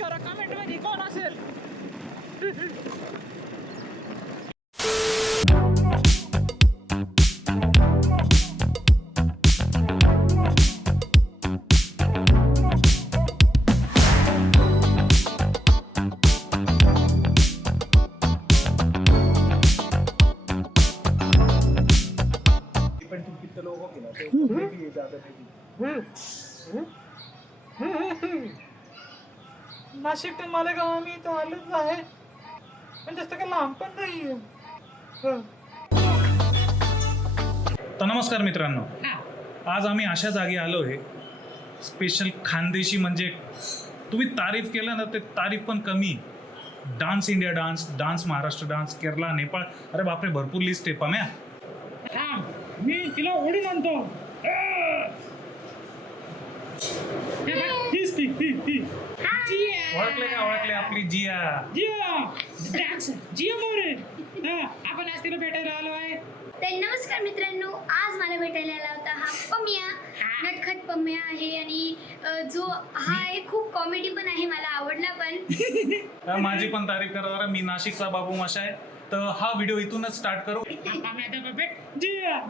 करा कमेंट मध्ये कोण असेल. नाशिक ते मालेगाव आम्ही इथं आलोच आहे, पण जास्त काही लांब पण नाही. तर नमस्कार मित्रांनो, आज आम्ही अशा जागी आलो आहे स्पेशल खानदेशी. म्हणजे तुम्ही तारीफ केलं ना ते तारीफ पण कमी. Dance India dance, dance Maharashtra dance, Kerala, Nepal, अरे बापरे भरपूर लिस्ट आहे. पम्या मी तिला ओढी म्हणतो. ओळखले का? ओळखले आपली जिया. जिया मोरे. आपण आज तिला भेटायला आलो आहे. तर नमस्कार मित्रांनो, आज मला भेटायला आला होता हा पम्या, नटखट पम्या आहे. आणि जो हा आहे खूप कॉमेडी पण आहे, मला आवडला पण. माझी पण तारीफ करा. मी नाशिकचा बाबू माशा आहे. तर हा व्हिडिओ इथूनच स्टार्ट करू.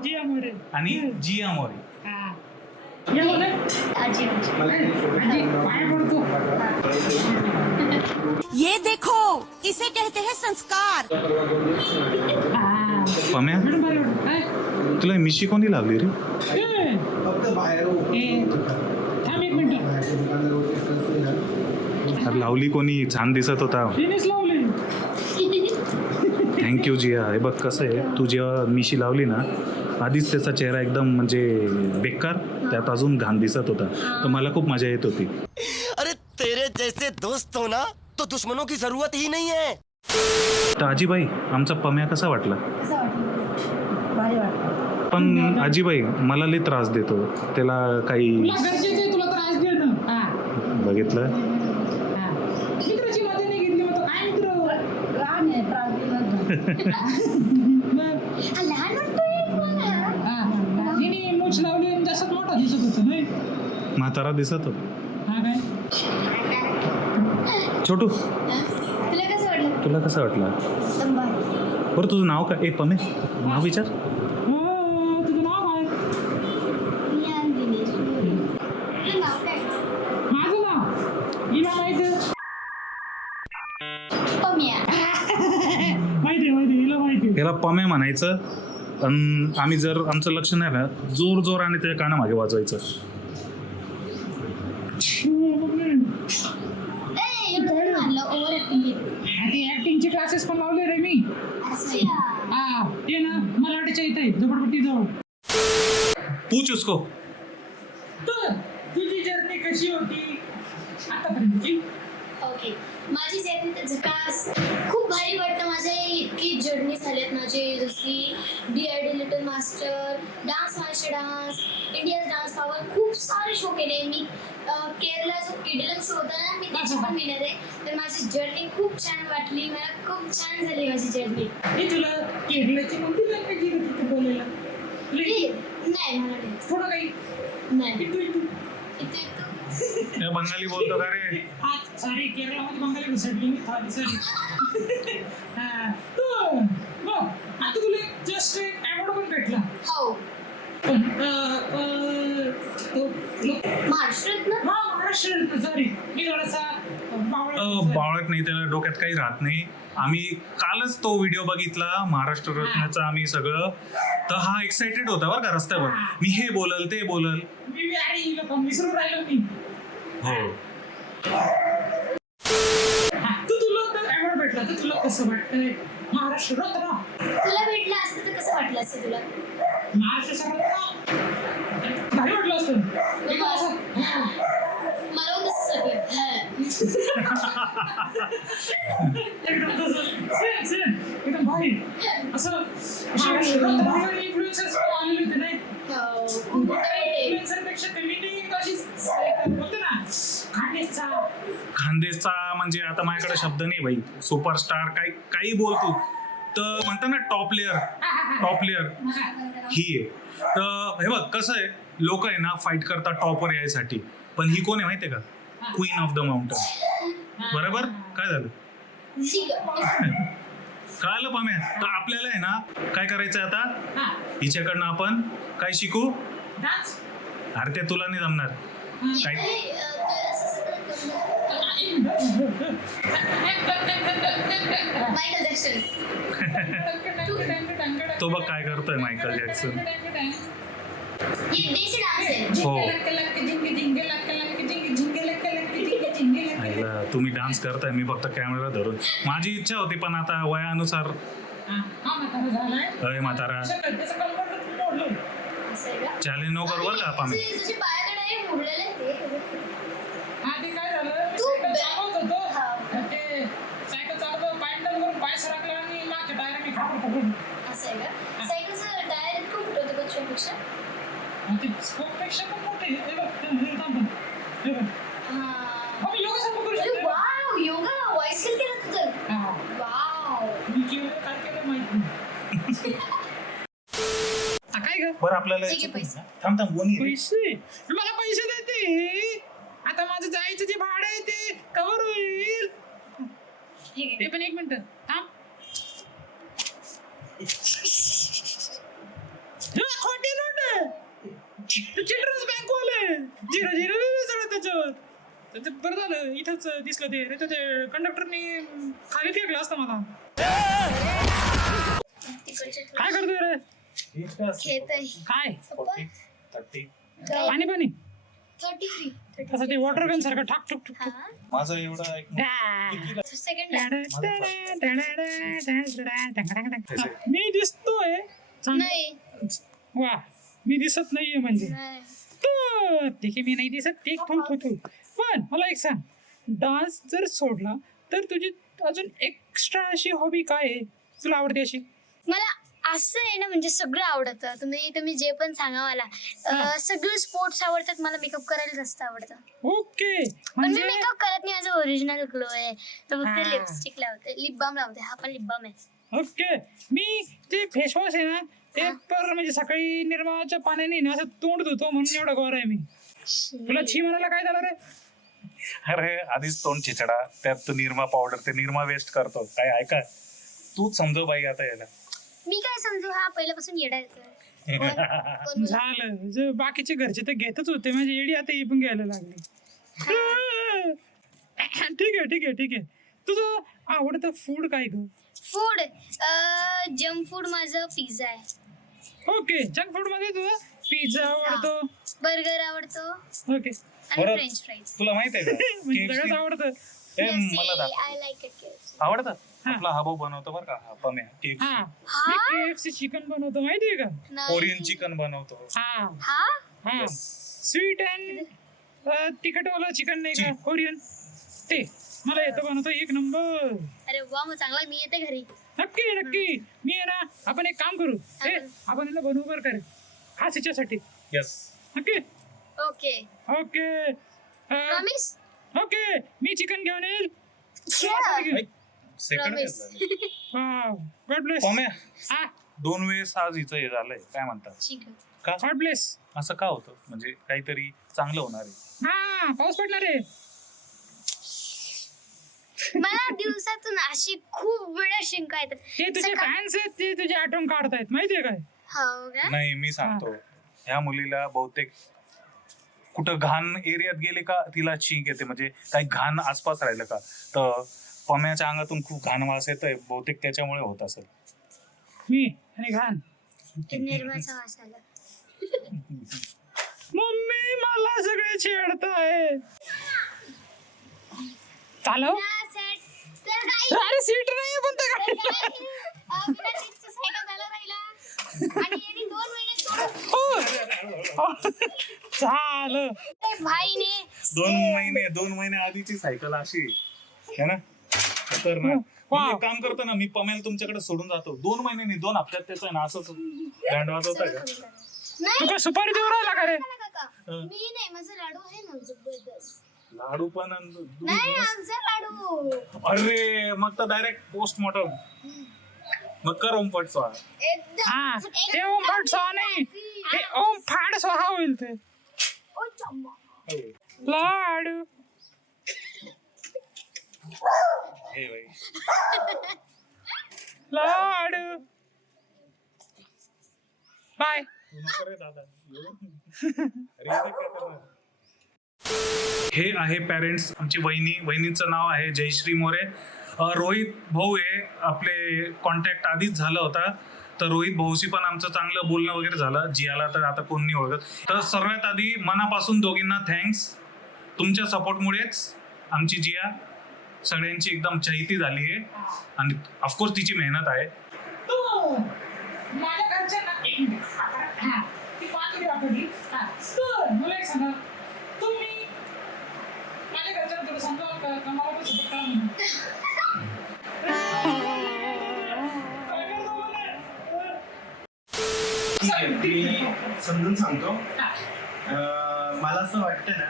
जिया मोरे आणि जिया मोरे. ये देखो इसे कहते हैं संस्कार. पम्या तुला मिशी कोणी लावली रे? एक मिनिट. अरे लावली कोणी? छान दिसत होता. लावली. थँक्यू जिया. हे बघ कसं आहे, तू जेव्हा मिशी लावली ना आधीच त्याचा चेहरा एकदम म्हणजे बेकार, त्यात अजून घाण दिसत होता. तर मला खूप मजा येत होती. अरे तेरे जैसे दोस्त हो ना तो दुश्मनों की जरूरत ही नहीं है. तर आजीबाई, आमचा पम्या कसा वाटला? पण आजीबाई मला लई त्रास देतो. त्याला काही तुला त्रास देणं. बघितलं? मित्राची मदत नाही घेतली होतं. काय लहान वाटतोय मला. मित्र मूछ लावली आणि जास्त मोठा दिसत होतं नाही. म्हातारा दिसत होता. हा काय छोटू, तुला कसं वाटलं? तुला कसं वाटलं? बरं तुझं नाव काय? ए पमे, नाव विचार. तुझं नाव काय? मी आणि दिनेश. तुझं नाव काय? माझं नाव हिला माहिती. पम्या. माहिती हिला माहिती. त्याला पम्या म्हणायचं. पण आम्ही जर आमचं लक्ष नाही ना जोर जोर आणि त्याच्या कानामागे वाजवायचं. Over acting. ऍक्टिंगचे क्लासेस पण लावले रे मी. ये ना मराठीच्या इथे झोपडपट्टी जवळ. पूछ उसको. तर तुझी जर्नी कशी होती आतापर्यंतची? ओके, माझी जर्नी तर झकास. खूप भारी वाटतं. माझे इतकी जर्नी झाल्यात माझे, जशी DID little master, dance master dance, India dance power, खूप सारे शो केले मी. केरला जो किडलन शो होता ना, मी त्याची पण विनर आहे. तर माझी जर्नी खूप छान वाटली. मला खूप छान झाली माझी जर्नी. मी तुला केरळची कोणती लँग्वेज येत होती बोलायला? नाही मला नाही. थोडं काही नाही. इथे बंगाली बोलतो का रे? सॉरी, केरळमध्ये बंगाली घुसडली मी. सॉरी. आता तुला जस्ट एक अवॉर्ड पण भेटला. हो, महाराष्ट्रात ना. महाराष्ट्र. सॉरी, मी थोडासा बावळत नाही, त्याला डोक्यात काही राहत नाही. आम्ही कालच तो व्हिडिओ बघितला महाराष्ट्र रत्नाचा. आम्ही सगळं तर हा एक्साइटेड होता बरं का रस्त्यावर. मी हे बोलल ते बोलल. मी अरे हिला पण विसरून राहिलो मी. हो, तुला तर अवॉर्ड भेटला तर तुला कसं वाटतंय? महाराष्ट्र रत्न तुला भेटलं असतं तर कसं वाटलं असतं तुला? महाराष्ट्र रत्न भारी वाटलं असतं. मला तसंच एकदम भारी असं महाराष्ट्र रत्न इन्फ्लुएन्सर्स आलेले होते नाही. खूप मोठं आहे. इन्फ्लुएन्सरपेक्षा कम्युनिटी अशीच बोलते ना, खानदेशचा म्हणजे आता माझ्याकडे शब्द नाही भाई. सुपरस्टार काही बोलतो तर म्हणता ना टॉप लेअर ही आहे. तर हे बघ कसं आहे, लोक आहे ना फाईट करतात टॉपवर यायसाठी, पण ही कोण आहे माहितीये का? Queen of the mountain. बरोबर काय झालं ठीक आहे. कळालं पाम्या तर आपल्याला आहे ना काय करायचं आता हा हिच्याकडनं आपण काय शिकू डान्स अरे ते तुला नाही जमणार काय अरे, तर असं सगळं करून मायकल जॅक्सन. तो बघ काय करतोय मायकल जॅक्सन ये देशी डान्स आहे. हो आईला, तुम्ही डान्स करताय मी फक्त कॅमेरा धरून माझी इच्छा होती पण आता वयानुसार अरे म्हातारा असं आहे का? चॅलेंज नो कर बरं का पाम्या तुझे पायाकडे आहे, मोडलेलं आहे ते. आधी काय झालं तू सायकल चालवत होतो हा. ते सायकल चालवतो पाय पाय सरकला आणि मागच्या टायराने खापर पकडून असं आहे का? सायकलचं टायर इतकं मोठं होतं बच्चूपेक्षा. ते स्पोकपेक्षा पण मोठे हे बघ हे थांब हे बघ हा. आपण योगासनं करू अरे शकतो वाव, योगा व्हॉइस स्किल केलं तुझं. हा वाव. मी केलं काय केलं माहित नाही हा, काय ग बरं आपल्याला ठीक आहे, पैसे. थांब थांब बोनी पैसे मला पैसे देते आता माझं जायचं जे भाडं आहे ते कव्हर होईल ठीक आहे. ते पण एक मिनिट थांब खोटी नोट चिल्ड्रन्स बँक वाले झिरो झिरो सगळं त्याच्यावर तर ते बरं झालं इथंच दिसलं ते नाही तर ते कंडक्टरनी खाली फेकलं असतं मला तिकडचे काय करतोय रे खेळतोय. काय पप्पा, पाणी पाणी 33. तसं ते वॉटर गन सारखं ठाक ठुक ठुक हा. माझं एवढं ऐक सेकंड मी दिसतोय नाही. वा मी दिसत नाहीये म्हणजे नाही. तर ठीक आहे मी नाही दिसत ते थू पण मला एक सांग डान्स जर सोडला तर तुझी अजून एक्स्ट्रा अशी हॉबी काय आहे तुला आवडते अशी मला असं आहे ना म्हणजे सगळं आवडतं. तुम्ही जे पण सांगा मला. सगळे स्पोर्ट्स आवडतात. मला मेकअप करायला जास्त आवडतं. ओके पण मी म्हणजे मेकअप करत नाही. माझं ओरिजिनल ग्लो आहे. तर फक्त हा. लिपस्टिक लावते, लिप बाम लावते. हा पण लिप बाम आहे. ओके मी ते फेसवॉश आहे ना ते हा. पर म्हणजे सकाळी निर्मळाच्या पाण्याने ना असं तोंड धुतो म्हणून एवढा गोर आहे मी तुला छी म्हणायला काय झालं रे अरे आधीच तोंड चिचडा त्यात तू निरमा पावडर ते निरमा वेस्ट करतो काय ऐका तूच समजव बाई आता याला मी काय समजू, हा पहिल्यापासून येडायचं. झालं जे बाकीचे घरचे तर घेतच होते माझी एडी आता ही पण घ्यायला लागली ठीक आहे तुझं आवडतं फूड काय ग फूड, जंक फूड माझं पिझ्झा आहे. ओके जंक फूड मध्ये तुझं पिझ्झा आवडतो बर्गर आवडतो ओके आणि परत- फ्रेंच फ्राईज. तुला माहित आहे म्हणजे का सगळंच आवडतं मला दाखव आय लाईक इट. आवडतं हा. आपला हा भाऊ बनवतो बरं का हा पम्या केक हा हा? मी KFC चिकन बनवतो माहितीये का कोरियन चिकन बनवतो हा हा हा स्वीट अँड तिखटवाला चिकन नाही का कोरियन ते मला येतं बनवतो एक नंबर अरे वा, मग चांगला. मी येते घरी. नक्की मी आहे ना आपण एक काम करू हा. आपण याला बनवू बरं करे हाच याच्यासाठी यस नक्की ओके, ओके प्रॉमिस. ओके मी चिकन घेऊन येईल second promise. God bless Pamya हा 2 वेळेस आज हिचं हे झालंय काय म्हणतात चिकन. का गॉड ब्लेस असं का होतं म्हणजे काहीतरी चांगलं होणार आहे हा पाऊस पडणार आहे मला दिवसातून अशी खूप वेळा शिंका येतात. ते तुझे सकाळ- फॅन्स आहेत ते तुझे आठवण काढतायत माहितीये काय हो का? नाही मी सांगतो ह्या मुलीला बहुतेक कुठं घाण एरियात गेले का तिला चीक येते म्हणजे काही घाण आसपास राहिलं का तर पम्याच्या अंगातून खूप घाण वास येतोय बहुतेक त्याच्यामुळे होत असेल मी आणि घाण ते निर्माचा वास आला. मम्मी मला सगळे छेडताय चालव हा, set. तर काय? अरे सीट नाही पण ते तर काय काय? बिना seatचं cycle झालं राहिला. आणि यांनी 2 महिने सोडून झालं ते भाईने 2 महिने आधीची सायकल अशी है ना तर ना वा. मी एक काम करतो ना मी पमेल तुमच्याकडे सोडून जातो 2 महिन्यांनी 2 हप्त्यात त्याचं आहे ना असंच बँड वाजवताय का तू नाही काय सुपारी देऊ राहिला का रे काका, मी नाही, माझा लाडू आहे ना जबरदस्त. लाडू पण आणि दूध नाही, पण. आमचा लाडू अरे मग तर डायरेक्ट पोस्टमॉर्टम मग कर ओमपट स्वाहा हा ते ओम फाट स्वाहा नाही ते ओम फाड स्वाहा होईल ते ओ चम्मा. लाडू हे बाई. लाड बाय. हे आहे पॅरेंट्स आमची वहिनीचं नाव आहे जयश्री मोरे. रोहित भाऊ आहे आपले, कॉन्टॅक्ट आधीच झाला होता, तर रोहित भाऊशी पण आमचं चांगलं बोलणं वगैरे झालं. जियाला तर आता कोण नाही ओळखत. तर सर्वात आधी मनापासून दोघींना थँक्स. तुमच्या सपोर्टमुळेच आमची जिया सगळ्यांची एकदम चहिती झाली आहे आणि ऑफकोर्स तिची मेहनत आहे. तू माझ्या घरच्यांना एक मिनिट हा ती पाच वाटली. तर मला एक सांगा, तुम्ही माझ्या घरच्यांना थोडं समजावं का मला पण सपोर्ट करा म्हणून? ठीक आहे, मी समजून सांगतो. मला असं वाटतं ना,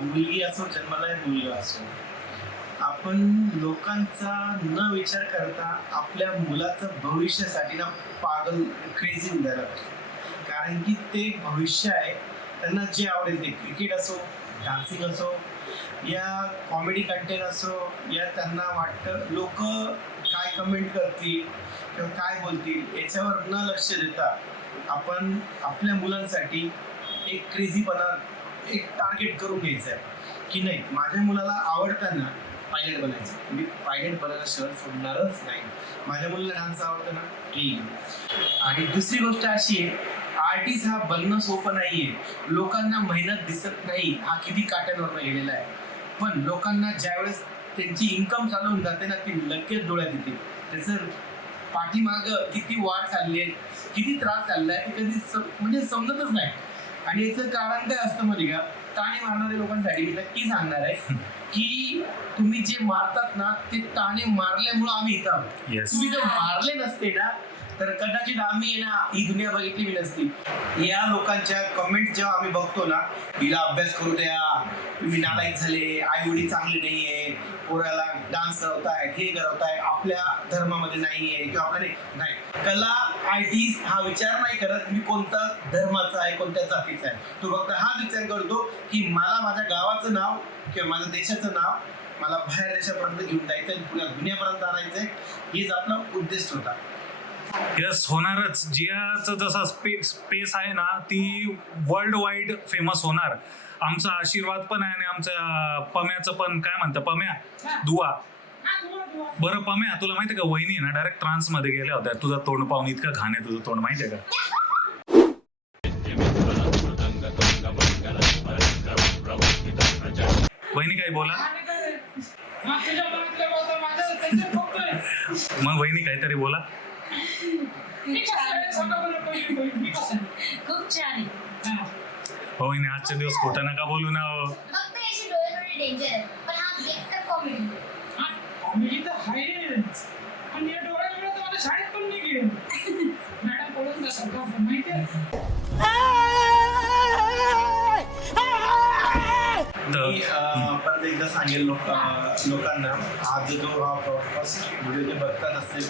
मुलगी असो जन्माला मुलगा असो, आपण लोकांचा न विचार करता आपल्या मुलाचं भविष्यासाठी ना पागल क्रेझी द्यायला पाहिजे. कारण की ते भविष्य आहे. त्यांना जे आवडेल ते, क्रिकेट असो, डान्सिंग असो, या कॉमेडी कंटेंट असो, या त्यांना वाटतं लोक काय कमेंट करतील किंवा काय बोलतील याच्यावर न लक्ष देता आपण आपल्या मुलांसाठी एक क्रेझीपणा एक टार्गेट करून घ्यायचं आहे की नाही, माझ्या मुलाला आवडताना पायलट बनायचं, मी पायलट बनायला शहर सोडणारच नाही. माझ्या मुलाला डान्स आवडतं ना, ठीक आहे. आणि दुसरी गोष्ट अशी आहे, आर्टिस्ट हा बनणं सोपं नाही आहे. लोकांना मेहनत दिसत नाही, हा किती काट्यांवर गेलेला आहे. पण लोकांना ज्यावेळेस त्यांची इन्कम चालू होऊन जाते ना, ती लगेच डोळ्यात येते. त्याचं पाठीमागं किती वाढ चालली आहे, किती त्रास चालला आहे, ते कधी म्हणजे समजतच नाही. आणि याचं कारण काय असतं माहिती का, ताणे मारणाऱ्या लोकांसाठी मी नक्की सांगणार आहे की तुम्ही जे मारतात ना, ते ताणे मारल्यामुळं आम्ही इथं आहोत. तुम्ही जर मारले नसते ना, तर कदाचित आम्ही ना ही दुनिया बघितली बी नसती. या लोकांच्या कमेंट जेव्हा आम्ही बघतो ना, हिला अभ्यास करू द्या, तुम्ही नालायक झाले, आई वडील चांगले नाहीये, पोराला डान्स करवताय, हे करवताय, आपल्या धर्मामध्ये नाहीये किंवा आपल्या नाही. कला आर्टिस्ट हा विचार नाही करत मी कोणता धर्माचा आहे, कोणत्या जातीचा आहे. तो फक्त हाच विचार करतो की मला माझ्या गावाचं नाव किंवा माझ्या देशाचं नाव मला बाहेर देशापर्यंत घेऊन जायचं, पुण्या दुनियापर्यंत आणायचंय, हेच आपला उद्देश होता. यस, होणारच. जियाचं जसा स्पेस आहे ना, ती वर्ल्ड वाईड फेमस होणार. आमचा आशीर्वाद पण आहे आणि आमच्या पम्याचं पण, काय म्हणतं पम्या, दुआ. बरं पम्या, तुला माहिती आहे का, वहिनी ना डायरेक्ट ट्रान्स मध्ये गेल्या होत्या. तुझं तोंड पाहून इतकं घाण आहे तुझं तोंड, माहिती आहे का? वहिनी काय बोला, मग वहिनी काहीतरी बोला. खूप छान आहे. हो वहिनी, आजचे दिवस खोटं नका बोलू ना. फक्त याचे डोळे थोडे डेंजर आहेत, पण हा बेकार कॉमेडी. कॉमेडी तर आहेच, पण या डोळ्यामुळे तर मला शाळेत पण नाही गेलं. मॅडम पळून जातात का माहिती आहे? परत एकदा सांगेल लोकांना, आज जो हा पॉडकास्ट व्हिडिओ जे बघतात असतील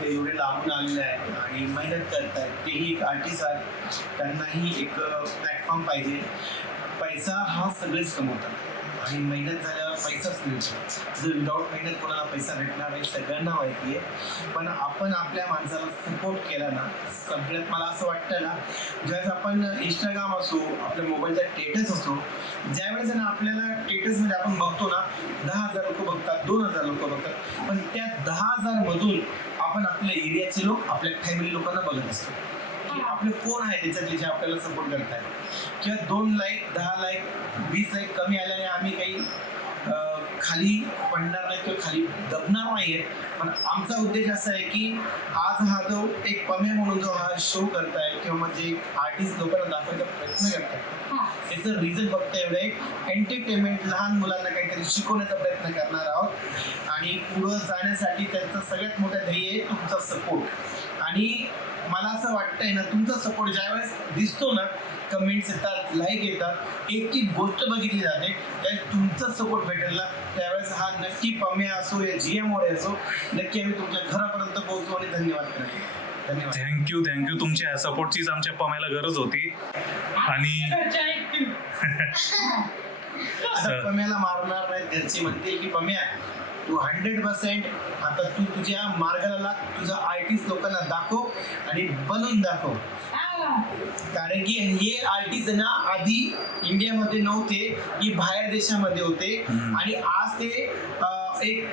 ते एवढे लांबून आलेले आहेत आणि मेहनत करत आहेत, तेही एक आर्टिस्ट आहेत, त्यांनाही एक प्लॅटफॉर्म पाहिजे. पैसा हा सगळेच कमवतात आणि मेहनत झाल्यावर पैसाच मिळतो. जर विदाऊट मेहनत कोणाला पैसा भेटणार नाही सगळ्यांना माहिती आहे. पण आपण आपल्या माणसाला सपोर्ट केला ना, सगळ्यात मला असं वाटतं ना, ज्यावेळेस आपण इंस्टाग्राम असो, आपल्या मोबाईलचा स्टेटस असो, ज्यावेळेस ना आपल्याला स्टेटसमध्ये आपण बघतो ना 10,000 लोक बघतात, 2,000 लोक बघतात, पण त्या 10,000 मधून आपण आपल्या एरियाचे लोक, आपल्या फॅमिली लोकांना बघत असतो की आपले कोण आहे त्याच्यातले जे आपल्याला सपोर्ट करतायत. किंवा 2 लाईक, 10 लाईक, 20 लाईक कमी आल्याने आम्ही काही खाली पडणार नाही किंवा खाली दबणार नाहीये. पण आमचा उद्देश असा आहे की आज हा जो एक पम्या म्हणून जो हा शो करताय किंवा म्हणजे आर्टिस्ट लोकांना दाखवायचा प्रयत्न करतात, त्याचं रिझन फक्त एवढं एक एंटरटेनमेंट, लहान मुलांना काहीतरी शिकवण्याचा प्रयत्न करणार आहोत आणि पुढं जाण्यासाठी त्यांचं सगळ्यात मोठं ध्येय आहे तुमचा सपोर्ट. आणि मला असं वाटतंय ना, तुमचा सपोर्ट ज्यावेळेस दिसतो ना, कमेंट्स येतात, लाईक येतात, एक एक गोष्ट बघितली जाते, त्यावेळेस तुमचा सपोर्ट भेटेल ना, त्यावेळेस हा नक्की पम्या असो या जिया मोरे असो, नक्की आम्ही तुमच्या घरापर्यंत पोहोचू. आणि धन्यवाद करेन. धन्यवाद. थँक्यू. तुमच्या सपोर्टचीच आमच्या पम्याला गरज होती. आणि आता पम्याला मारणार नाहीत घरचे, म्हणतील की पम्या तू 100% आता तू तुझ्या मार्गाला लाग, तुझं आर्टिस्ट लोकांना दाखव आणि बनवून दाखव. हा. कारण की हे आर्टिस्ट ना आधी इंडियामध्ये नव्हते, की बाहेर देशामध्ये होते. आणि आज ते एक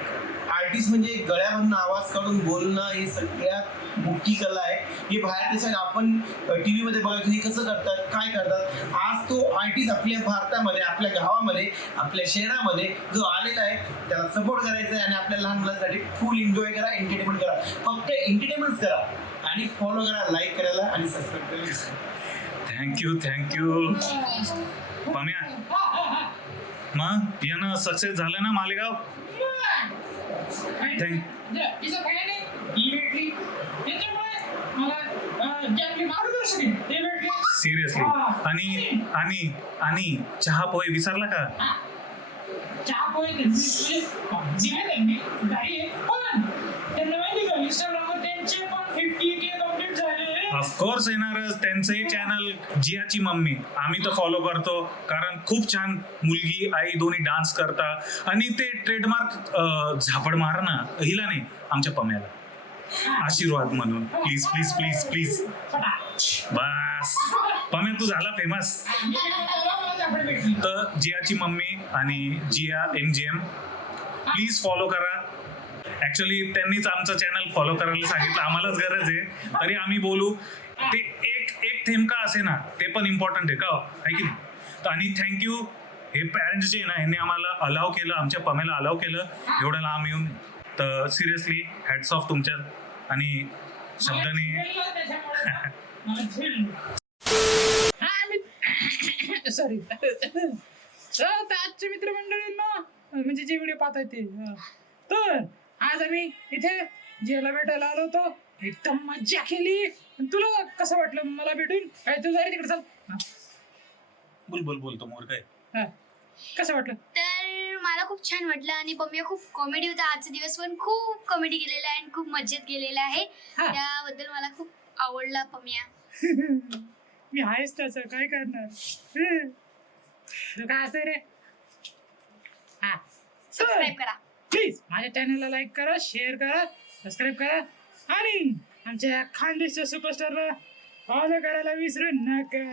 आर्टिस्ट म्हणजे गळ्यामधून आवाज काढून बोलणं ही सगळ्यात मोठी कला आहे. ही बाहेर देशात आपण टीव्ही मध्ये बघायचो हे कसं करतात, काय करतात. आज तो आर्टिस्ट आपल्या भारतामध्ये, आपल्या गावामध्ये, आपल्या शहरामध्ये जो आलेला आहे त्याला सपोर्ट करायचा आहे आणि आपल्या लहान मुलांसाठी फुल एन्जॉय करा, एंटरटेनमेंट करा. फक्त एंटरटेनमेंट करा आणि फॉलो करा, लाईक करायला आणि सबस्क्राईब करायला. थँक्यू पम्या. हा, हा, हा. मग यानं सक्सेस झालं ना मालेगाव. तिचं काय नाही, ही भेटली त्याच्यामुळे मला जे आपले मार्गदर्शक आहे ते भेटले. सिरियसली. आणि चहा पोहे विसरला का. हा. चहा पोहे दिले त्यांनी गाडी आहे, पण त्यांना माहिती का इंस्टाग्रामवर त्यांचे पण 50K कंप्लीट झाले. ऑफकोर्स येणारच. त्यांचंही चॅनल जियाची मम्मी आम्ही तर फॉलो करतो, कारण खूप छान मुलगी आई दोन्ही डान्स करता. आणि ते ट्रेडमार्क झापड मार ना हिला नाही, आमच्या पम्याला आशीर्वाद म्हणून. Please please please please. बस पम्या तू झाला फेमस. तर जियाची मम्मी आणि जिया MGM प्लीज फॉलो करा. ऍक्च्युली त्यांनीच आमचं चॅनल फॉलो करायला सांगितलं, आम्हालाच गरज आहे. तरी आम्ही बोलू ते एक थेंब का असे ना, ते पण इम्पॉर्टंट आहे का, आहे की नाही. आणि थँक्यू हे पॅरेंट्स जे ना यांनी आम्हाला अलाव केलं, आमच्या पम्याला अलाव केलं एवढं लांब येऊन. तर सिरियसली हॅट्स ऑफ तुमच्या. आणि शब्दाने सॉरी. तर आजच्या मित्रमंडळींना म्हणजे जे व्हिडिओ पाहताय ते, तर आज आम्ही इथे जियाला भेटायला आलो होतो. एकदम मज्जा केली. तुला कसं वाटलं मला भेटून. काय तू जारी तिकडे चाल. बोलतो मोर काय. हा. कसं वाटलं. तर मला खूप छान वाटलं आणि पम्या खूप कॉमेडी होता. आजचा दिवस पण खूप कॉमेडी केलेला आहे आणि खूप मजेत गेलेला आहे. हा. त्याबद्दल मला खूप आवडला पम्या. मी आहेच त्याचं काय करणार. तू काय असं रे. हा. सबस्क्राईब करा. प्लीज माझ्या चॅनलला लाईक करा, शेअर करा, सबस्क्राईब करा आणि आमच्या खानदेशच्या सुपरस्टारला फॉलो करायला विसरू नका.